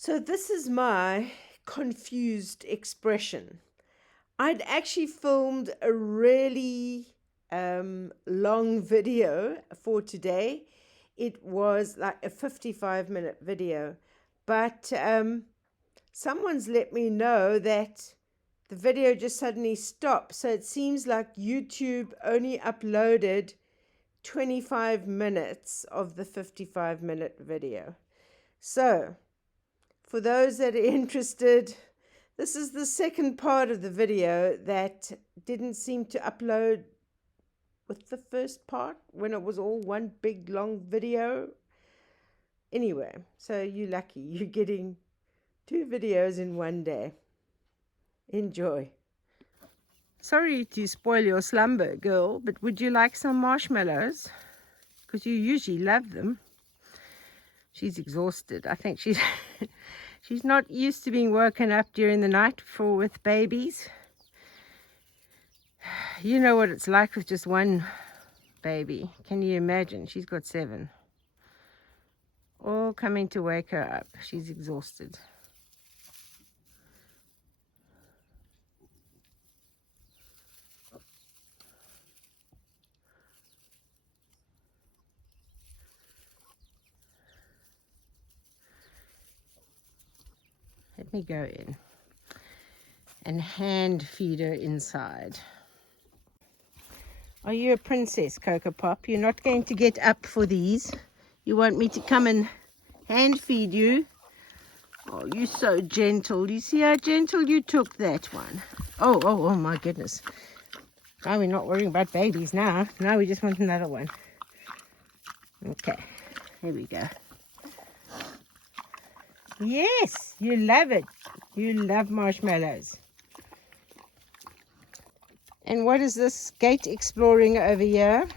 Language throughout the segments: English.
So this is my confused expression. I'd actually filmed a really long video for today. It was like a 55-minute video, but someone's let me know that the video just suddenly stopped. So it seems like YouTube only uploaded 25 minutes of the 55-minute video. So for those that are interested, this is the second part of the video that didn't seem to upload with the first part when it was all one big long video. Anyway, so you're lucky. You're getting 2 videos in one day. Enjoy. Sorry to spoil your slumber, girl, but would you like some marshmallows? Because you usually love them. She's exhausted. I think she's she's not used to being woken up during the night with babies. You know what it's like with just one baby. Can you imagine? She's got 7. All coming to wake her up. She's exhausted. Let me go in and hand feed her inside. Are you a princess, Cocoa Pop? You're not going to get up for these. You want me to come and hand feed you? Oh, you're so gentle. You see how gentle you took that one? Oh my goodness. Now we're not worrying about babies now. Now we just want another one. Okay, here we go. Yes, you love it. You love marshmallows. And what is this gate exploring over here?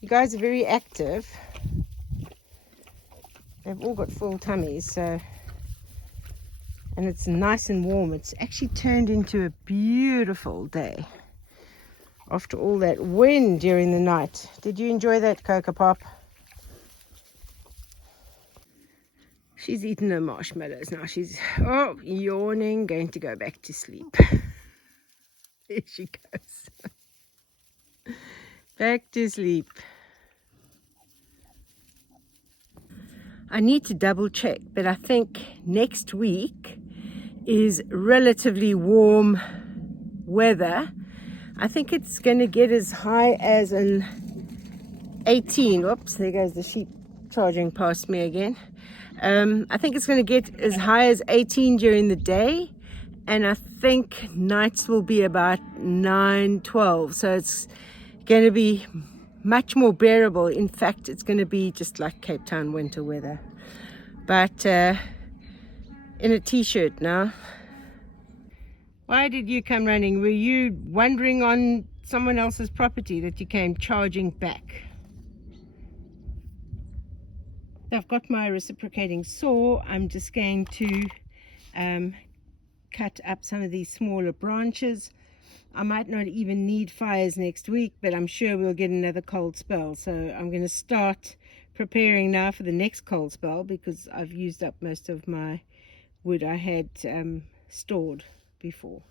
You guys are very active. They've all got full tummies, so, and it's nice and warm. It's actually turned into a beautiful day after all that wind during the night. Did you enjoy that, Cocoa Pop? She's eaten her marshmallows now. She's yawning, going to go back to sleep. There she goes. Back to sleep. I need to double check, but I think next week is relatively warm weather. I think it's going to get as high as an 18. Whoops, there goes the sheep charging past me again. I think it's going to get as high as 18 during the day, and I think nights will be about 9, 12. So it's going to be much more bearable. In fact, it's going to be just like Cape Town winter weather, but in a t-shirt now. Why did you come running? Were you wandering on someone else's property that you came charging back? I've got my reciprocating saw. I'm just going to cut up some of these smaller branches. I might not even need fires next week, but I'm sure we'll get another cold spell. So I'm going to start preparing now for the next cold spell, because I've used up most of my wood I had stored before.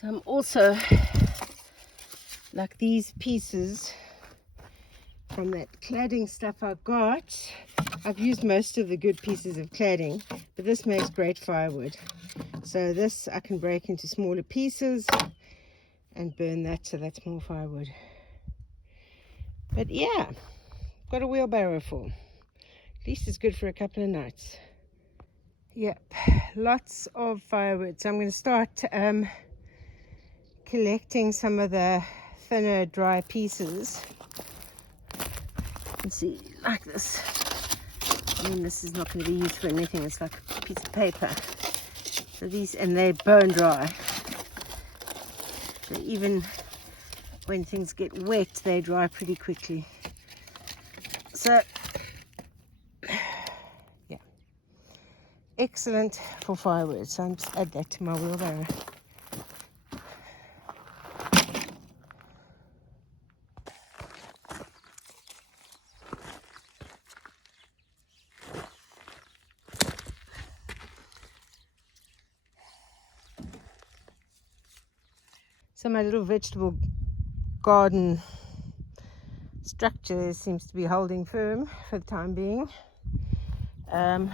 So I'm also, like these pieces from that cladding stuff I got, I've used most of the good pieces of cladding, but this makes great firewood. So this I can break into smaller pieces and burn that, so that's more firewood. But yeah, got a wheelbarrow full. At least it's good for a couple of nights. Yep, lots of firewood. So I'm going to start collecting some of the thinner dry pieces. Let's see, like this. I mean, this is not going to be used for anything. It's like a piece of paper. So these, and they're bone dry. So even when things get wet, they dry pretty quickly. So, yeah, excellent for firewood. So I'm just add that to my wheelbarrow. So my little vegetable garden structure seems to be holding firm for the time being. But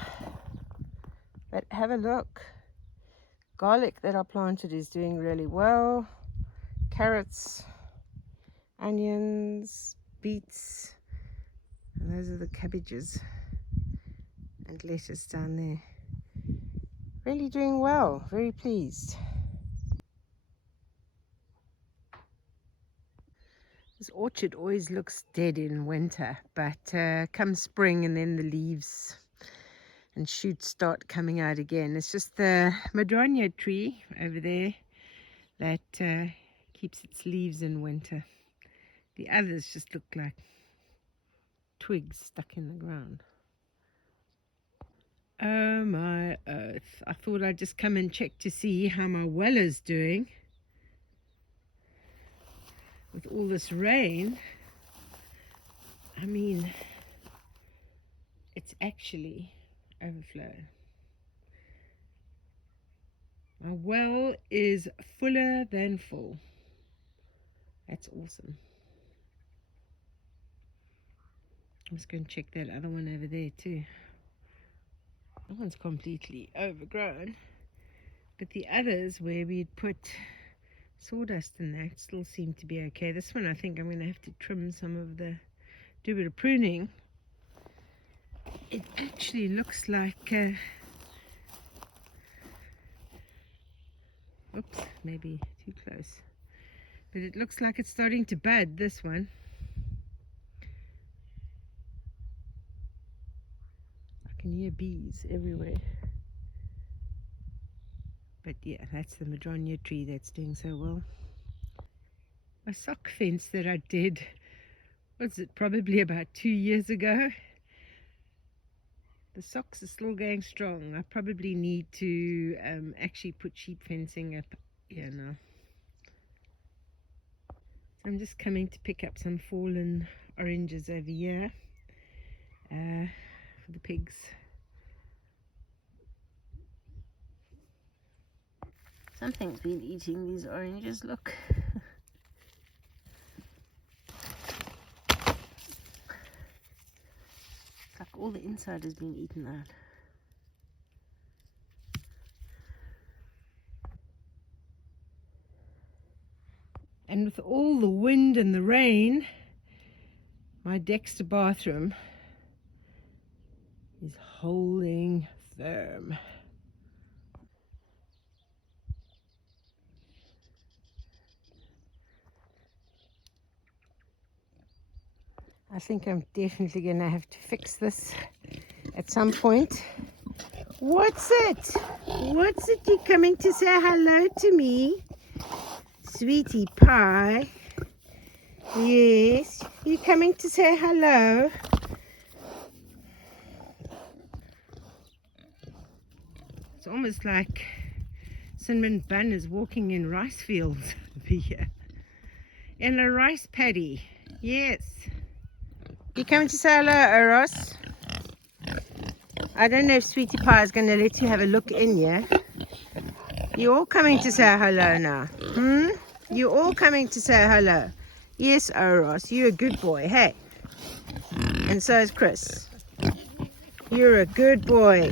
have a look. Garlic that I planted is doing really well. Carrots, onions, beets, and those are the cabbages and lettuce down there. Really doing well, very pleased. This orchard always looks dead in winter, but come spring and then the leaves and shoots start coming out again. It's just the madroño tree over there that keeps its leaves in winter. The others just look like twigs stuck in the ground. Oh my earth. I thought I'd just come and check to see how my well is doing. With all this rain, I mean, it's actually overflowed. My well is fuller than full. That's awesome. I'm just going to check that other one over there too. That one's completely overgrown, but the others where we'd put sawdust in that still seem to be okay. This one I think I'm going to have to trim some of the, do a bit of pruning. It actually looks like oops, maybe too close, but it looks like it's starting to bud, this one. I can hear bees everywhere. But yeah, that's the madroño tree that's doing so well. My sock fence that I did, was it probably about 2 years ago? The socks are still going strong. I probably need to actually put sheep fencing up here now. So I'm just coming to pick up some fallen oranges over here for the pigs. Something's been eating these oranges, look. It's like all the inside has been eaten out. And with all the wind and the rain, my Dexter bathroom is holding firm. I think I'm definitely going to have to fix this at some point. What's it? What's it? You coming to say hello to me? Sweetie pie. Yes. You coming to say hello? It's almost like Cinnamon Bun is walking in rice fields over here. In a rice paddy. Yes. You coming to say hello, Eros? I don't know if Sweetie Pie is going to let you have a look in here. You all coming to say hello now? You all coming to say hello? Yes, Ross, you're a good boy, hey? And so is Chris. You're a good boy.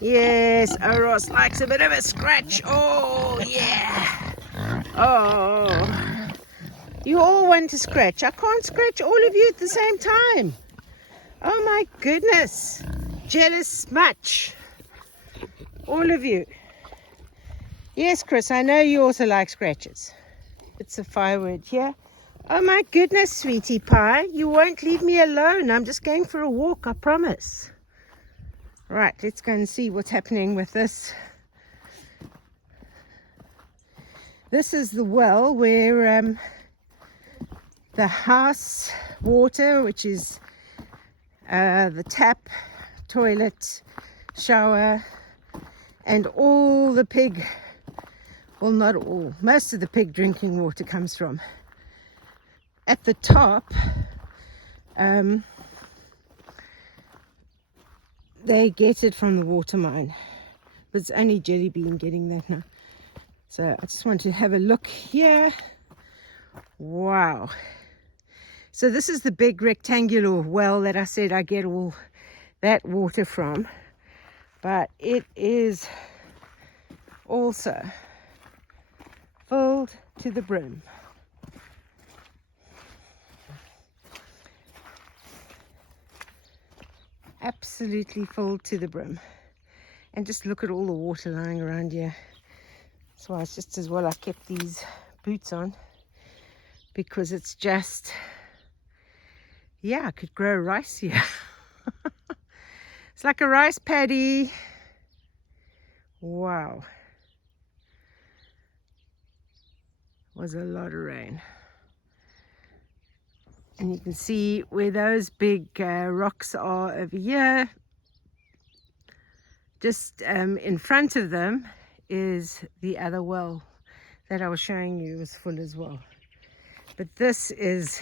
Yes, Ross likes a bit of a scratch. Oh, yeah. Oh. You all want to scratch. I can't scratch all of you at the same time. Oh my goodness. Jealous much. All of you. Yes, Chris, I know you also like scratches. It's a firewood here. Oh my goodness, sweetie pie. You won't leave me alone. I'm just going for a walk, I promise. Right, let's go and see what's happening with this. This is the well where the house water, which is the tap, toilet, shower, and all the pig, well, not all, most of the pig drinking water comes from. At the top, they get it from the water mine, but it's only Jelly Bean getting that now. So I just want to have a look here. Wow. So this is the big rectangular well that I said I get all that water from, but it is also filled to the brim. Absolutely filled to the brim. And just look at all the water lying around here. That's why it's just as well I kept these boots on, because it's just, yeah, I could grow rice here. It's like a rice paddy. Wow. Was a lot of rain. And you can see where those big rocks are over here. Just in front of them is the other well that I was showing you was full as well. But this is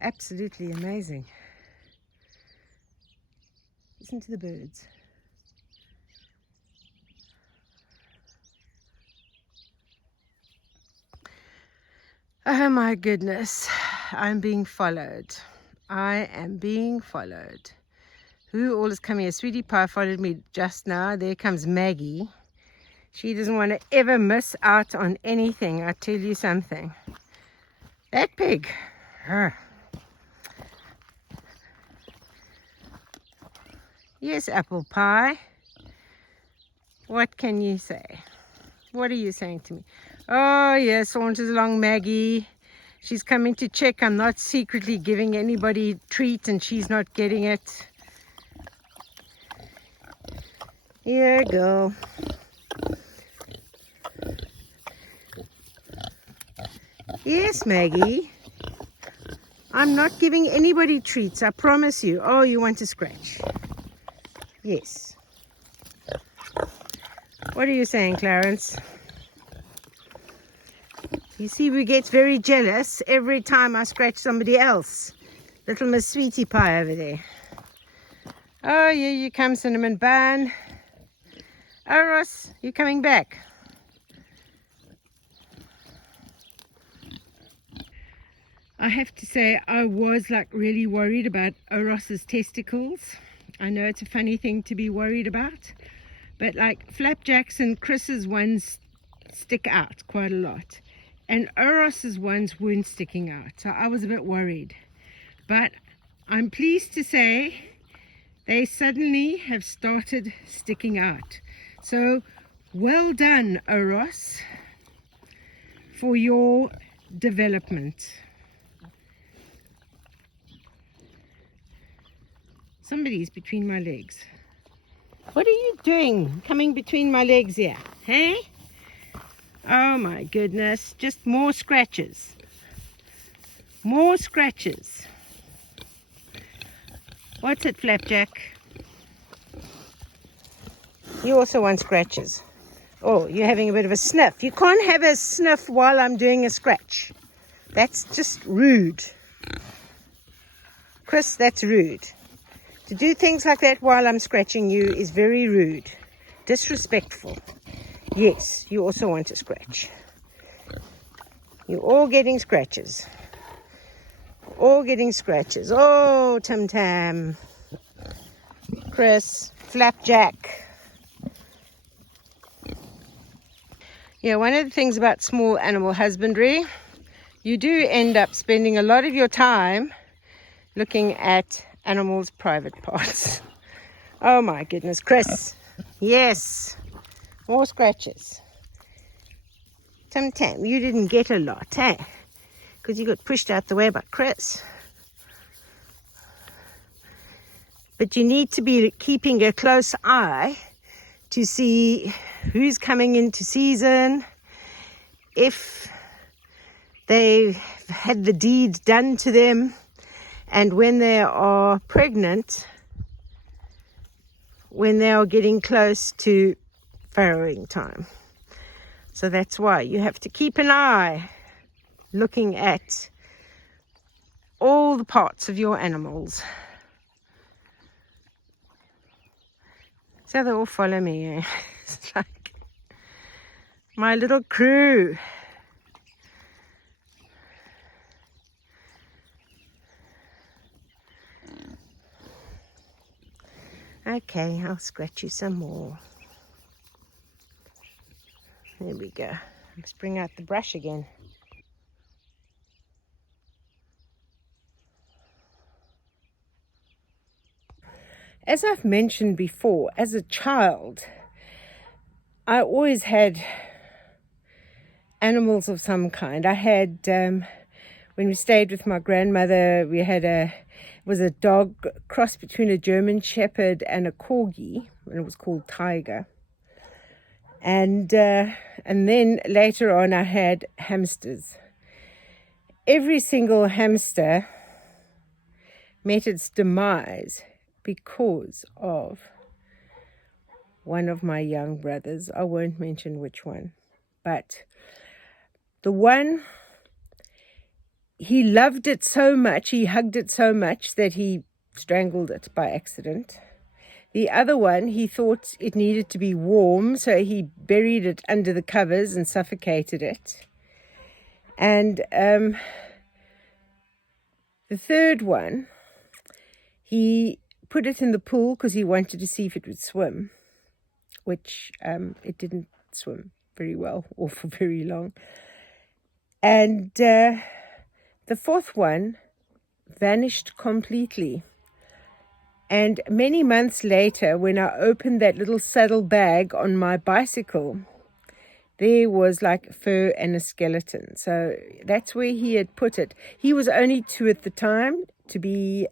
absolutely amazing. Listen to the birds. Oh my goodness, I'm being followed. I am being followed. Who all is coming here? Sweetie Pie followed me just now. There comes Maggie. She doesn't want to ever miss out on anything, I tell you something. That pig. Her. Yes, Apple Pie. What can you say? What are you saying to me? Oh, yes, saunters along Maggie. She's coming to check I'm not secretly giving anybody a treat and she's not getting it. Here, girl. Yes, Maggie. I'm not giving anybody treats, I promise you. Oh, you want to scratch? Yes. What are you saying, Clarence? You see, we get very jealous every time I scratch somebody else. Little Miss Sweetie Pie over there. Oh, yeah, you come, Cinnamon Bun. Oh, Ross, you coming back? I have to say, I was like really worried about Ross's testicles. I know it's a funny thing to be worried about, but like Flapjack's and Chris's ones stick out quite a lot. And Oros's ones weren't sticking out, so I was a bit worried. But I'm pleased to say they suddenly have started sticking out. So well done, Oros, for your development. Somebody's between my legs. What are you doing coming between my legs here? Hey? Oh my goodness, just more scratches. More scratches. What's it, Flapjack? You also want scratches. Oh, you're having a bit of a sniff. You can't have a sniff while I'm doing a scratch. That's just rude. Chris, that's rude. To do things like that while I'm scratching you is very rude. Disrespectful. Yes, you also want a scratch. You're all getting scratches. All getting scratches. Oh, Tam Tam. Chris. Flapjack. Yeah, one of the things about small animal husbandry, you do end up spending a lot of your time looking at animals' private parts. Oh my goodness, Chris. Yes. More scratches. Tam Tam, you didn't get a lot, eh? Because you got pushed out the way by Chris. But you need to be keeping a close eye to see who's coming into season, if they've had the deed done to them, and when they are pregnant, when they are getting close to farrowing time. So that's why you have to keep an eye looking at all the parts of your animals. So they all follow me. Eh? It's like my little crew. Okay, I'll scratch you some more. There we go. Let's bring out the brush again. As I've mentioned before, as a child, I always had animals of some kind. I had, when we stayed with my grandmother, we had it was a dog cross between a German Shepherd and a Corgi, and it was called Tiger. And then later on I had hamsters. Every single hamster met its demise because of one of my young brothers. I won't mention which one, but the one, he loved it so much, he hugged it so much that he strangled it by accident. The other one, he thought it needed to be warm, so he buried it under the covers and suffocated it. And the third one, he put it in the pool because he wanted to see if it would swim, which it didn't swim very well or for very long. And the fourth one vanished completely. And many months later, when I opened that little saddle bag on my bicycle, there was like fur and a skeleton. So that's where he had put it. He was only 2 at the time, to be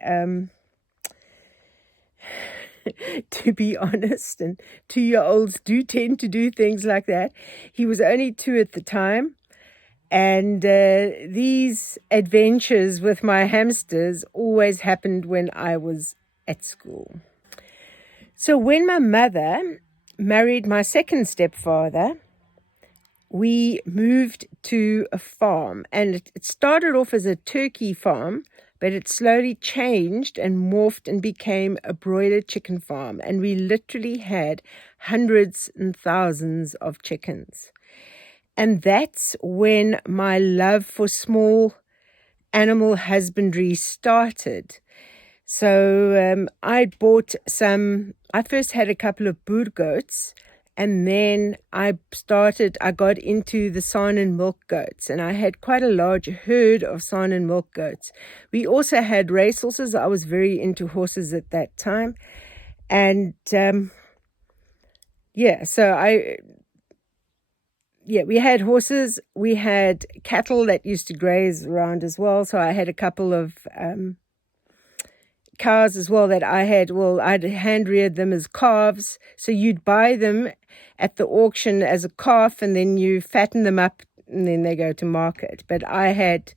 to be honest, and 2-year-olds do tend to do things like that. He was only 2 at the time, and these adventures with my hamsters always happened when I was at school. So when my mother married my second stepfather, we moved to a farm, and it started off as a turkey farm, but it slowly changed and morphed and became a broiler chicken farm. And we literally had hundreds and thousands of chickens. And that's when my love for small animal husbandry started. So I first had a couple of boer goats, and then I got into the Saanen milk goats, and I had quite a large herd of Saanen milk goats. We also had racehorses. I was very into horses at that time. And we had horses. We had cattle that used to graze around as well. So I had a couple of cows as well that I'd hand reared them as calves. So you'd buy them at the auction as a calf, and then you fatten them up, and then they go to market. But I had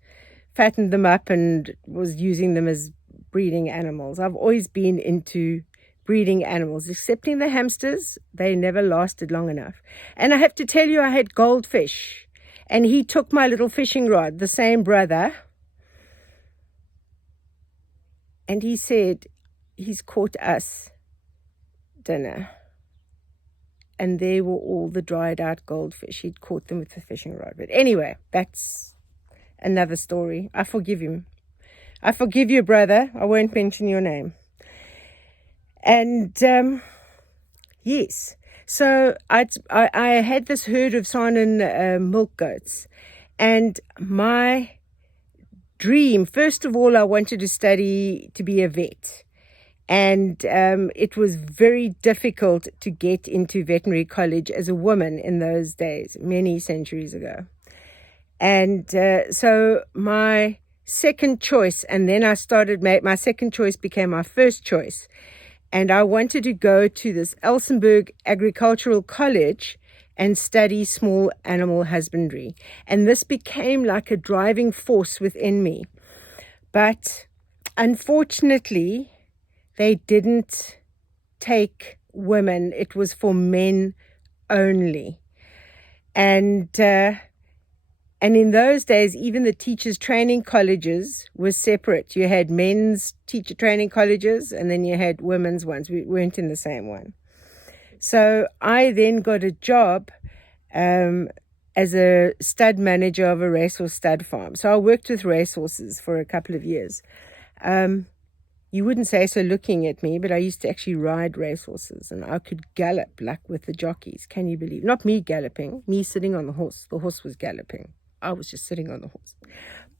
fattened them up and was using them as breeding animals. I've always been into breeding animals, excepting the hamsters. They never lasted long enough. And I have to tell you, I had goldfish, and he took my little fishing rod, the same brother, and he said he's caught us dinner. and there were all the dried out goldfish. He'd caught them with the fishing rod. But anyway, that's another story. I forgive him. I forgive you, brother. I won't mention your name. And yes, so I had this herd of Saanen milk goats, and my dream, first of all, I wanted to study to be a vet. And it was very difficult to get into veterinary college as a woman in those days, many centuries ago. And so my second choice, and then I started, my second choice became my first choice. And I wanted to go to this Elsenburg Agricultural College and study small animal husbandry. And this became like a driving force within me. But unfortunately, they didn't take women. It was for men only. And in those days, even the teachers' training colleges were separate. You had men's teacher training colleges, and then you had women's ones. We weren't in the same one. So I then got a job as a stud manager of a racehorse stud farm. So I worked with racehorses for a couple of years. You wouldn't say so looking at me, but I used to actually ride racehorses, and I could gallop like with the jockeys. Can you believe? Not me galloping, me sitting on the horse. The horse was galloping. I was just sitting on the horse.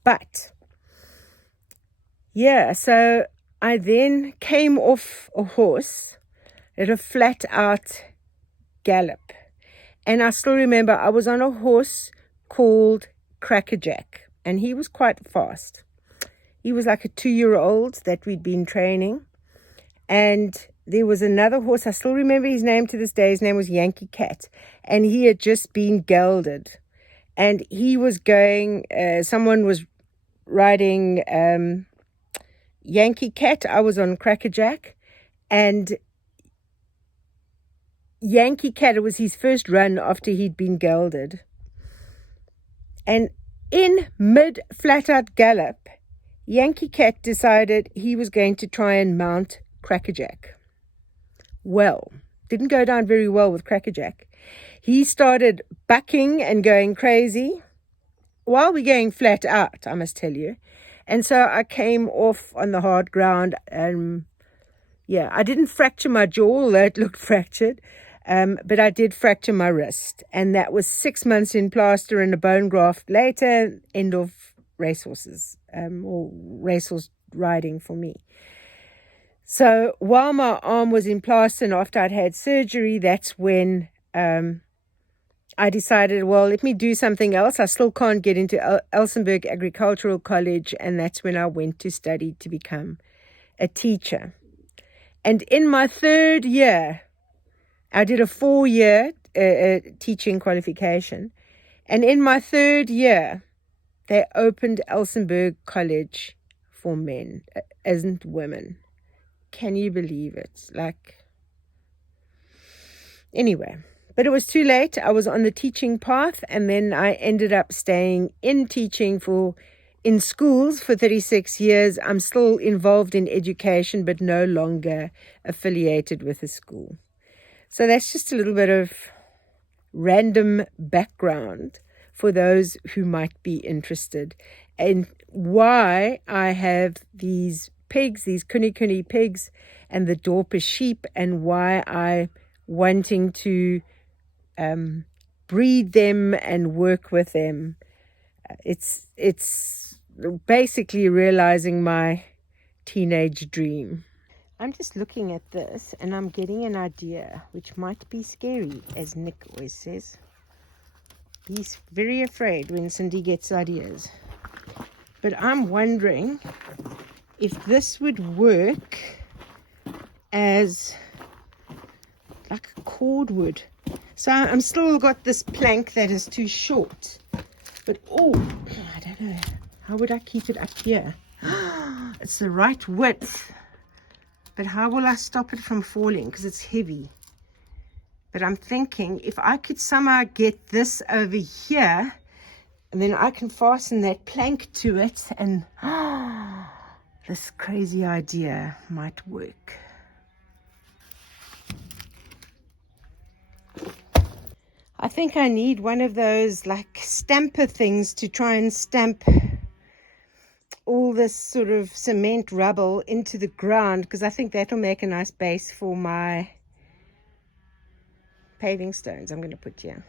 But yeah, so I then came off a horse at a flat out gallop. And I still remember I was on a horse called Crackerjack, and he was quite fast. He was like a 2-year-old that we'd been training. And there was another horse, I still remember his name to this day. His name was Yankee Cat. And he had just been gelded. And he was going, someone was riding Yankee Cat. I was on Crackerjack. And Yankee Cat, it was his first run after he'd been gelded. And in mid-flat-out gallop, Yankee Cat decided he was going to try and mount Crackerjack. Well, didn't go down very well with Crackerjack. He started bucking and going crazy while we're going flat out, I must tell you. And so I came off on the hard ground. Yeah, I didn't fracture my jaw, although it looked fractured. But I did fracture my wrist. And that was 6 months in plaster and a bone graft later, end of racehorses, or racehorse riding for me. So while my arm was in plaster and after I'd had surgery, that's when I decided, well, let me do something else. I still can't get into Elsenburg Agricultural College, and that's when I went to study to become a teacher. And in my third year, I did a 4-year teaching qualification. And in my third year, they opened Elsenburg College for men, isn't women. Can you believe it? Anyway, but it was too late. I was on the teaching path, and then I ended up staying in teaching in schools for 36 years. I'm still involved in education, but no longer affiliated with a school. So that's just a little bit of random background for those who might be interested, and why I have these pigs, these kuni pigs, and the Dorper sheep, and why I'm wanting to breed them and work with them. It's basically realizing my teenage dream. I'm just looking at this and I'm getting an idea, which might be scary, as Nick always says. He's very afraid when Cindy gets ideas. But I'm wondering if this would work as like a cordwood. So I'm still got this plank that is too short. But I don't know. How would I keep it up here? It's the right width. But how will I stop it from falling? Because it's heavy. But I'm thinking if I could somehow get this over here, and then I can fasten that plank to it, and this crazy idea might work. think I need one of those like stamper things to try and stamp all this sort of cement rubble into the ground, because I think that'll make a nice base for my paving stones I'm going to put here.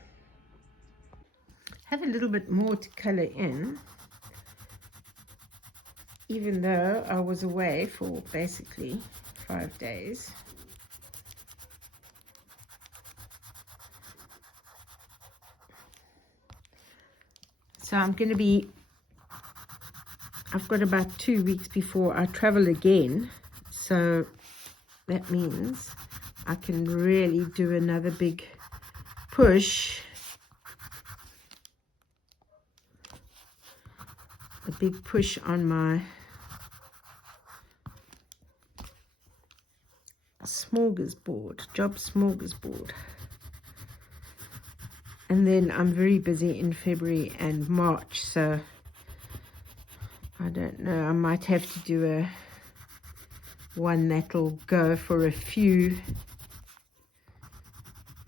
Have a little bit more to color in, even though I was away for basically 5 days. So I'm going to be, I've got about 2 weeks before I travel again, so that means I can really do another big push, a big push on my job smorgasbord. And then I'm very busy in February and March, so I don't know, I might have to do one that'll go for a few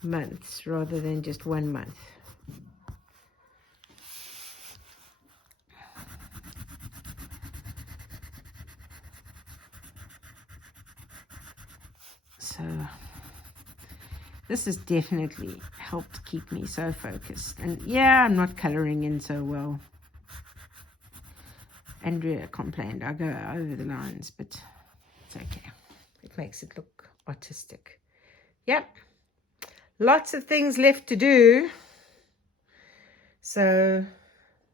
months rather than just 1 month. So this has definitely helped keep me so focused. And yeah, I'm not coloring in so well. Andrea complained I go over the lines, but it's okay. It makes it look artistic. Yep. Lots of things left to do. So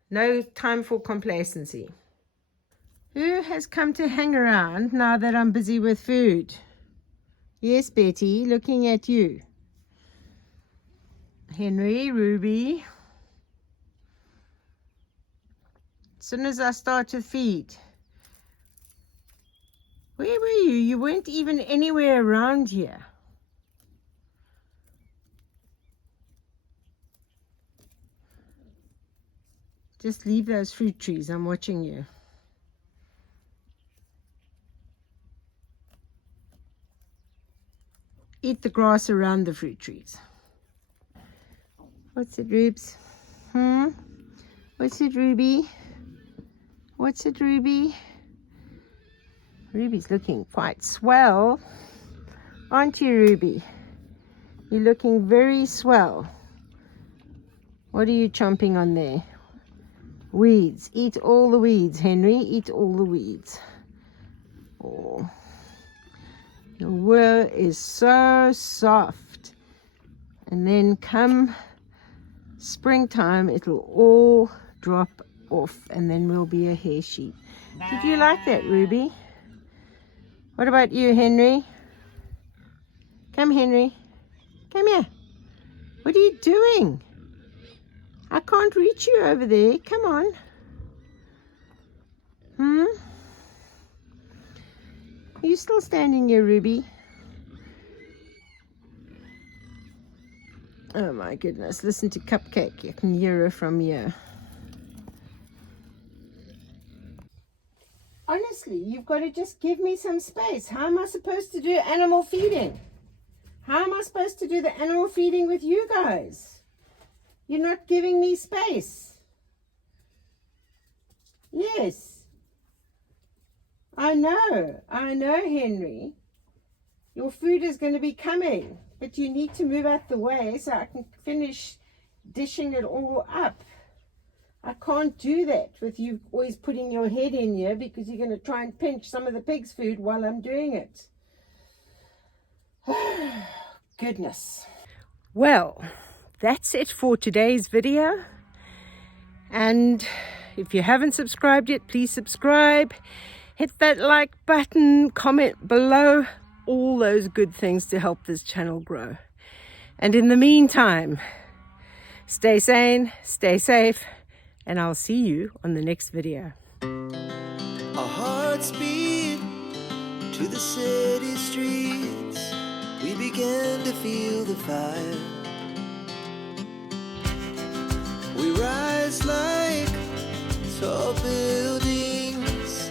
no time for complacency. Who has come to hang around now that I'm busy with food? Yes, Betty, looking at you. Henry, Ruby. As soon as I start to feed. Where were you? You weren't even anywhere around here. Just leave those fruit trees. I'm watching you. Eat the grass around the fruit trees. What's it, Rubes? What's it, Ruby? What's it, Ruby? Ruby's looking quite swell. Aren't you, Ruby? You're looking very swell. What are you chomping on there? Weeds. Eat all the weeds, Henry. Eat all the weeds. Oh, your wool is so soft. And then come springtime, it'll all drop off, and then we'll be a hair sheep. Did you like that, Ruby? What about you, Henry? Come, Henry. Come here. What are you doing? I can't reach you over there. Come on. Are you still standing here, Ruby? Oh my goodness. Listen to Cupcake. You can hear her from here. Honestly, you've got to just give me some space. How am I supposed to do animal feeding? How am I supposed to do the animal feeding with you guys? You're not giving me space. Yes. I know, Henry. Your food is going to be coming, but you need to move out the way so I can finish dishing it all up. I can't do that with you always putting your head in here, because you're going to try and pinch some of the pig's food while I'm doing it. Goodness. Well, that's it for today's video. And if you haven't subscribed yet, please subscribe. Hit that like button, comment below, all those good things to help this channel grow. And in the meantime, stay sane, stay safe, and I'll see you on the next video. Our hearts beat to the city streets. We began to feel the fire. We rise like tall buildings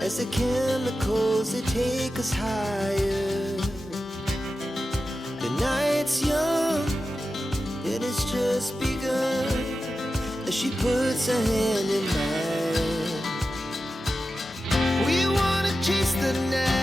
as the chemicals, they take us higher. The night's young and it's just she puts a hand in mine. We wanna chase the night.